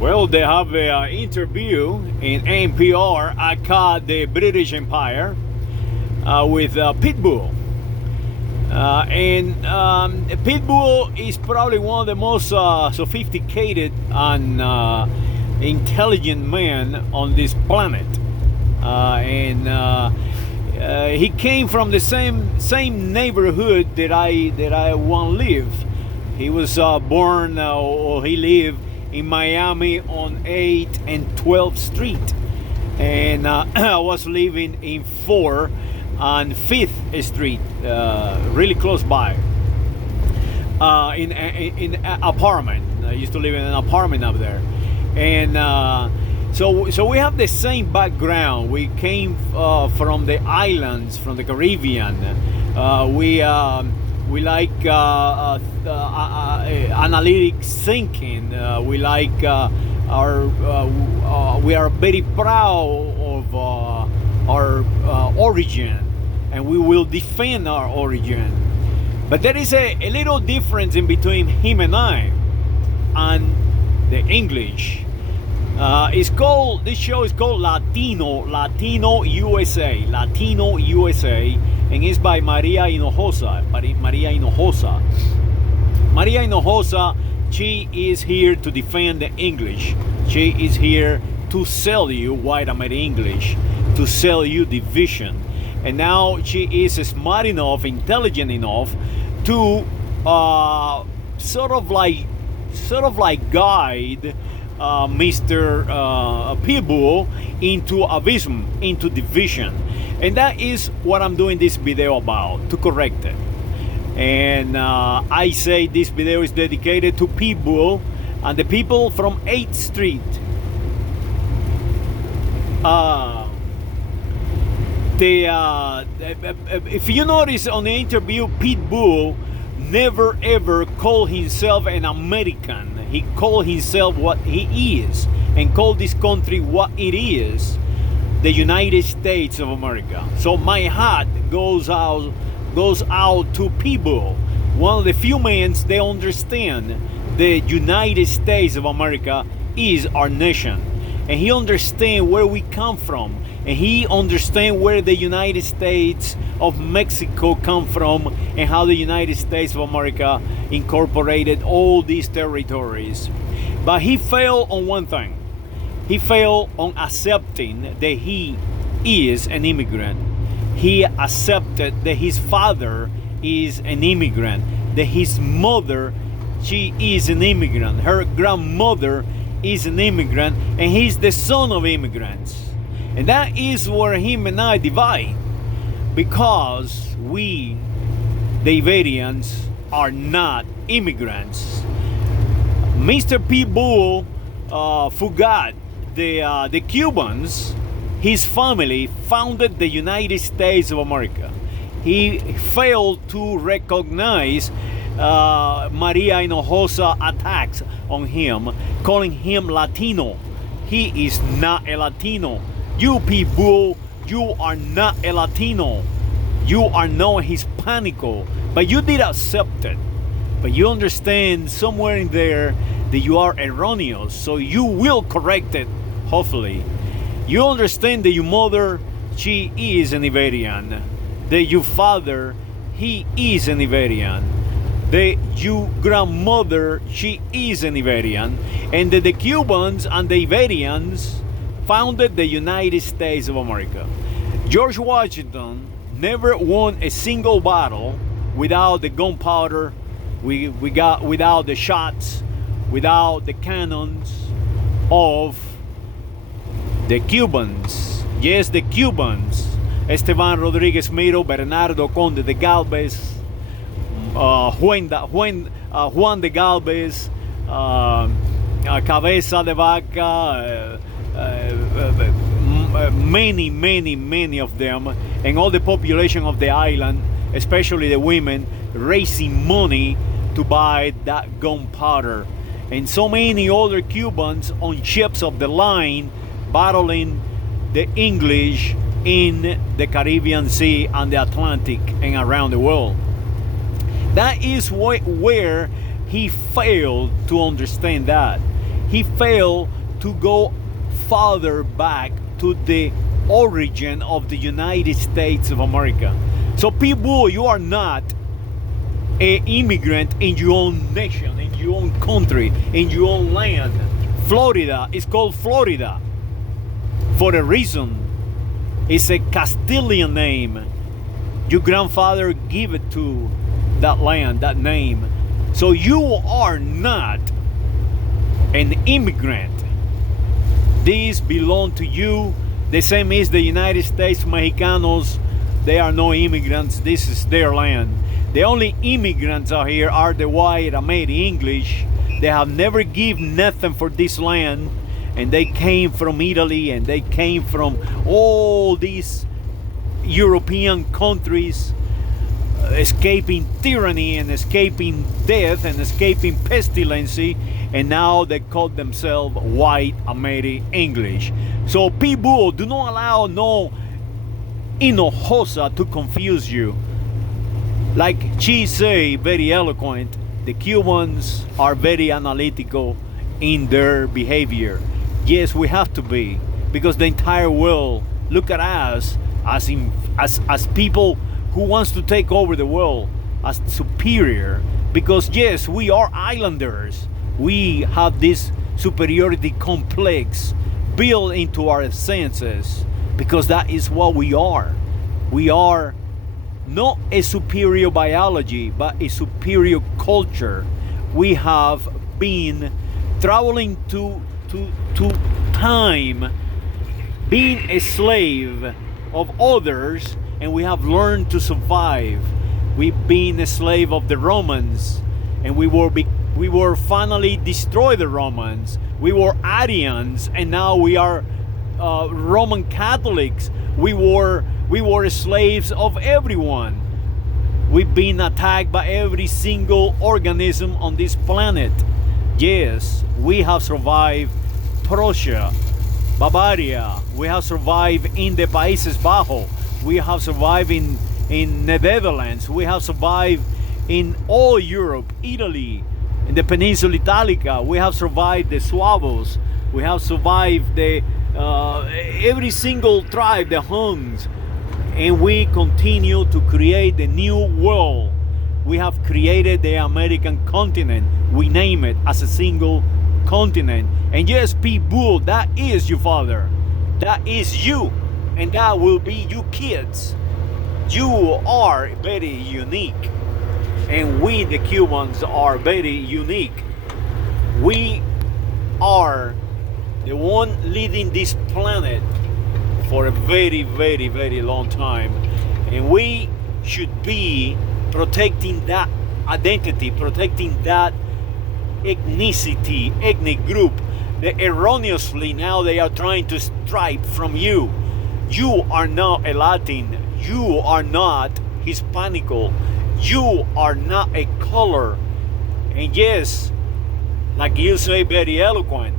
Well, they have an interview in NPR about the British Empire with Pitbull. Pitbull is probably one of the most sophisticated and intelligent men on this planet. He came from the same neighborhood that I once lived. He was born, or he lived in Miami on 8th and 12th Street, and I was living in 4th and 5th Street, really close by, in an apartment. I used to live in an apartment up there, and so we have the same background. We came from the islands, from the Caribbean. We like analytic thinking. We like we are very proud of our origin, and we will defend our origin. But there is a little difference in between him and I and the English. This show is called Latino USA, and it's by Maria Hinojosa. Maria Hinojosa, she is here to defend the English. She is here to sell you white American English, to sell you division. And now she is smart enough, intelligent enough to sort of like guide Mr. Pitbull into abysm, into division. And that is what I'm doing this video about, to correct it. And I say this video is dedicated to Pitbull and the people from 8th Street. If you notice on the interview, Pitbull never ever called himself an American. He called himself what he is, and called this country what it is, the United States of America. So my hat goes out to Pitbull, one of the few men they understand the United States of America is our nation, and he understands where we come from, and he understands where the United States of Mexico come from, and how the United States of America incorporated all these territories. But he failed on one thing. He failed on accepting that he is an immigrant. He accepted that his father is an immigrant, that his mother, she is an immigrant, her grandmother is an immigrant, and he's the son of immigrants. And that is where him and I divide, because we, the Iberians, are not immigrants. Mr. Pitbull forgot the Cubans. His family founded the United States of America. He failed to recognize Maria Hinojosa attacks on him, calling him Latino. He is not a Latino. You Pitbull, you are not a Latino. You are not Hispanico, but you did accept it. But you understand somewhere in there that you are erroneous, so you will correct it, hopefully. You understand that your mother, she is an Iberian. That your father, he is an Iberian. That your grandmother, she is an Iberian. And that the Cubans and the Iberians founded the United States of America. George Washington never won a single battle without the gunpowder, without the shots, without the cannons of the Cubans. Yes, the Cubans. Esteban Rodríguez Miro, Bernardo Conde de Galvez, Juan de Galvez, Cabeza de Vaca, many of them, and all the population of the island, especially the women, raising money to buy that gunpowder. And so many other Cubans on ships of the line battling the English in the Caribbean Sea and the Atlantic and around the world. That is where he failed to understand that. he failed to go farther back to the origin of the United States of America. So people, you are not an immigrant in your own nation, in your own country, in your own land. Florida is called Florida for a reason. It's a Castilian name. Your grandfather gave it to that land, that name. So you are not an immigrant. These belong to you. The same is the United States. Mexicanos, they are no immigrants. This is their land. The only immigrants out here are the white American English. They have never given nothing for this land, and they came from Italy, and they came from all these European countries, escaping tyranny and escaping death and escaping pestilence, and now they call themselves white American English. So people, do not allow no hinojosa to confuse you. Like she say, very eloquent, the Cubans are very analytical in their behavior. Yes, we have to be, because the entire world look at us as people who wants to take over the world, as superior, because yes, we are islanders. We have this superiority complex built into our senses, because that is what we are. We are not a superior biology, but a superior culture. We have been traveling to time, being a slave of others, and we have learned to survive. We've been a slave of the Romans, and we were finally destroyed the Romans. We were Arians, and now we are Roman Catholics. We were slaves of everyone. We've been attacked by every single organism on this planet. Yes, we have survived Prussia, Bavaria. We have survived in the Países Bajos. We have survived in the Netherlands. We have survived in all Europe, Italy, in the Peninsula Italica. We have survived the Suavos. We have survived the every single tribe, the Huns, and we continue to create the new world. We have created the American continent. We name it as a single continent. And yes, Pitbull, that is your father. That is you. And that will be you kids. You are very unique. And we, the Cubans, are very unique. We are the one leading this planet for a very, very, very long time. And we should be protecting that identity, protecting that ethnic group. Erroneously now they are trying to stripe from you. You are not a Latin. You are not Hispanical. You are not a color. And yes, like you say, very eloquent,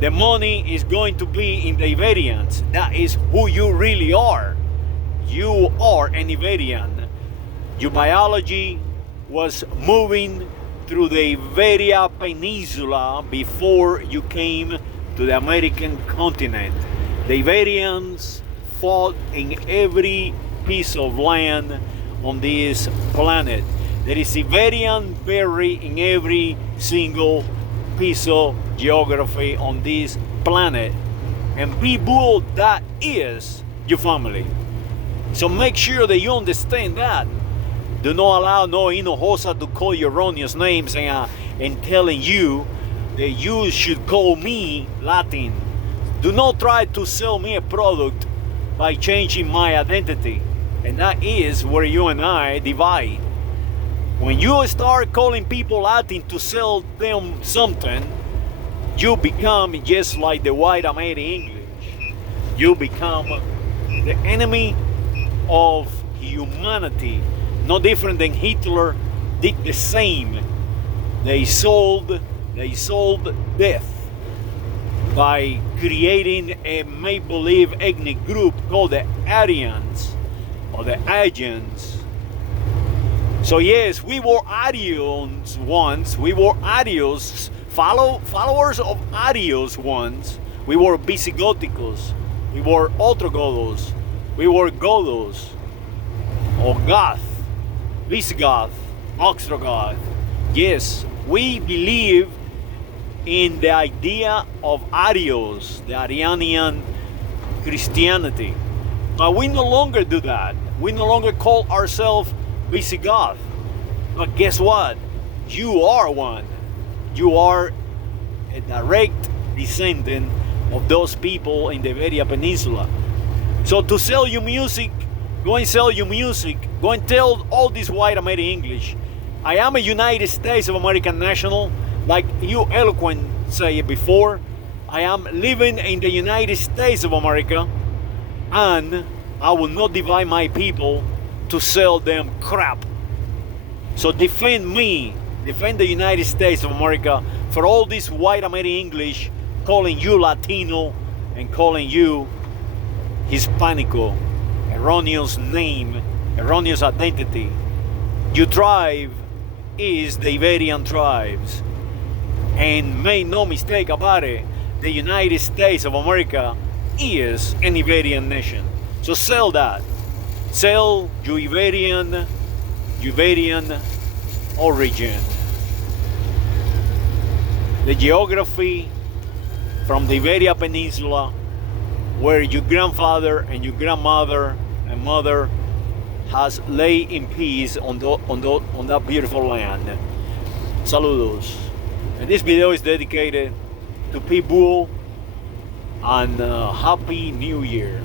the money is going to be in the Iberians. That is who you really are. You are an Iberian. Your biology was moving through the Iberia Peninsula before you came to the American continent. The Iberians fought in every piece of land on this planet. There is Iberian berry in every single piece of geography on this planet. And people, that is your family. So make sure that you understand that. Do not allow no hinojosa to call you erroneous names and telling you that you should call me Latin. Do not try to sell me a product by changing my identity. And that is where you and I divide. When you start calling people Latin to sell them something, you become just like the white American English. You become the enemy of humanity. No different than Hitler did the same. They sold death by creating a make-believe ethnic group called the Aryans or the Aryans. So yes, we were Aryans once. We were Aryans Followers of Arios once, we were Visigóticos, we were Ostrogoths, we were Gothos, or Goth, Visigoth, Ostrogoth. Yes, we believe in the idea of Arios, the Arianian Christianity. But we no longer do that. We no longer call ourselves Visigoth. But guess what? You are one. You are a direct descendant of those people in the Iberia Peninsula. So to sell you music, go and sell you music. Go and tell all this white American English. I am a United States of American national, like you eloquent say before. I am living in the United States of America, and I will not divide my people to sell them crap. So defend me, defend the United States of America for all this white American English calling you Latino and calling you Hispanico, erroneous name, erroneous identity. Your tribe is the Iberian tribes. And make no mistake about it, the United States of America is an Iberian nation. So sell that. Sell your Iberian origin. The geography from the Iberia Peninsula, where your grandfather and your grandmother and mother has lay in peace on that beautiful land. Saludos. And this video is dedicated to Pitbull, and Happy New Year.